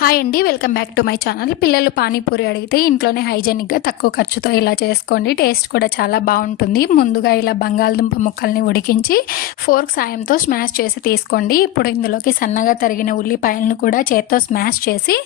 Hi అండి welcome back to my channel పిల్లలు పానీపూరి అడిగితే ఇంట్లోనే హైజెనిక్గా తక్కువ ఖర్చుతో ఇలా చేసుకోండి. టేస్ట్ కూడా చాలా బాగుంటుంది. ముందుగా ఇలా బంగాళదుంప ముక్కల్ని ఉడికించి ఫోర్క్ సాయంతో స్మాష్ చేసి తీసుకోండి. ఇప్పుడు ఇందులోకి సన్నగా తరిగిన ఉల్లిపాయలను కూడా చేత్తో స్మాష్ చేసి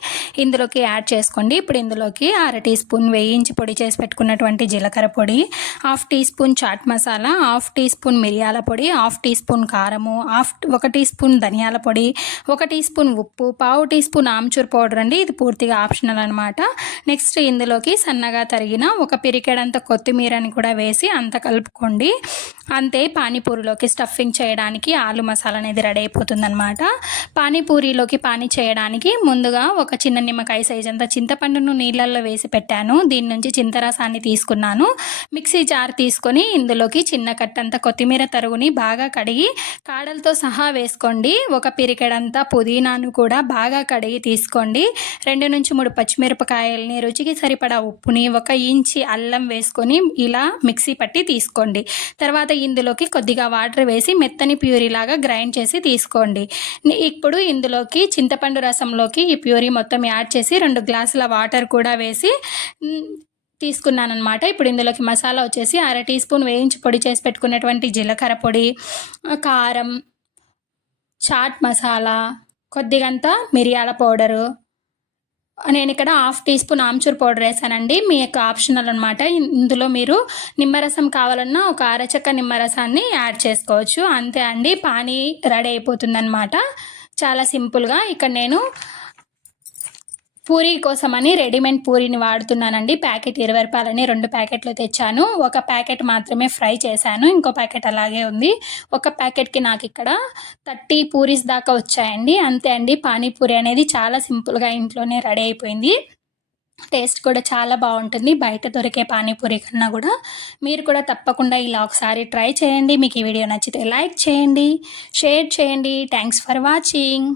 ఇందులోకి యాడ్ చేసుకోండి. ఇప్పుడు ఇందులోకి అర టీ స్పూన్ వేయించి పొడి చేసి పెట్టుకున్నటువంటి జీలకర్ర పొడి half teaspoon chaat masala half teaspoon మిరియాల పొడి హాఫ్ టీ స్పూన్ కారము హాఫ్ ఒక టీ స్పూన్ ధనియాల పొడి ఒక టీ స్పూన్ ఉప్పు పావు టీ స్పూన్ ఆమ్చూర్ పౌడర్ అండి. ఇది పూర్తిగా ఆప్షనల్ అనమాట నెక్స్ట్ ఇందులోకి సన్నగా తరిగిన ఒక పిరికెడంత కొత్తిమీరని కూడా వేసి అంత కలుపుకోండి. అంతే పానీపూరిలోకి స్టఫింగ్ చేయడానికి ఆలు మసాలా అనేది రెడీ అయిపోతుంది అనమాట పానీపూరిలోకి పానీ చేయడానికి ముందుగా ఒక చిన్న నిమ్మకాయ సైజ్ అంత చింతపండును నీళ్ళల్లో వేసి పెట్టాను. దీని నుంచి చింతరసాన్ని తీసుకున్నాను. మిక్సీ జార్ తీసుకొని ఇందులోకి చిన్న కట్టంత కొత్తిమీర తరుగుని బాగా కడిగి కాడలతో సహా వేసుకోండి. ఒక పిరికెడంతా పుదీనాను కూడా బాగా కడిగి తీసుకోండి. రెండు నుంచి మూడు పచ్చిమిరపకాయలని రుచికి సరిపడా ఉప్పుని ఒక ఇంచి అల్లం వేసుకొని ఇలా మిక్సీ పట్టి తీసుకోండి. తర్వాత ఇందులోకి కొద్దిగా వాటర్ వేసి మెత్తని ప్యూరీ లాగా గ్రైండ్ చేసి తీసుకోండి. ఇప్పుడు ఇందులోకి చింతపండు రసంలోకి ఈ ప్యూరీ మొత్తం యాడ్ చేసి రెండు గ్లాసుల వాటర్ కూడా వేసి తీసుకున్నాను తీసుకున్నానమాట ఇప్పుడు ఇందులోకి మసాలా వచ్చేసి అర టీ స్పూన్ వేయించి పొడి చేసి పెట్టుకున్నటువంటి జీలకర్ర పొడి కారం చాట్ మసాలా కొద్దిగంత మిరియాల పౌడరు నేను ఇక్కడ half teaspoon amchur powder వేసానండి. మీ యొక్క ఆప్షనల్ అనమాట ఇందులో మీరు నిమ్మరసం కావాలన్నా ఒక అరచక్క నిమ్మరసాన్ని యాడ్ చేసుకోవచ్చు. అంతే అండి. పానీ రెడీ అయిపోతుందన్నమాట. చాలా సింపుల్గా ఇక్కడ నేను పూరీ కోసమని రెడీమేడ్ పూరీని వాడుతున్నానండి. ప్యాకెట్ ఇరవై రూపాయలని రెండు ప్యాకెట్లు తెచ్చాను. ఒక ప్యాకెట్ మాత్రమే ఫ్రై చేశాను. ఇంకో ప్యాకెట్ అలాగే ఉంది. ఒక ప్యాకెట్కి నాకు ఇక్కడ థర్టీ పూరీస్ దాకా వచ్చాయండి. అంతే అండి. పానీపూరి అనేది చాలా సింపుల్గా ఇంట్లోనే రెడీ అయిపోయింది. టేస్ట్ కూడా చాలా బాగుంటుంది. బయట దొరికే పానీపూరి కన్నా కూడా మీరు కూడా తప్పకుండా ఇలా ఒకసారి ట్రై చేయండి. మీకు ఈ వీడియో నచ్చితే లైక్ చేయండి షేర్ చేయండి. Thanks for watching.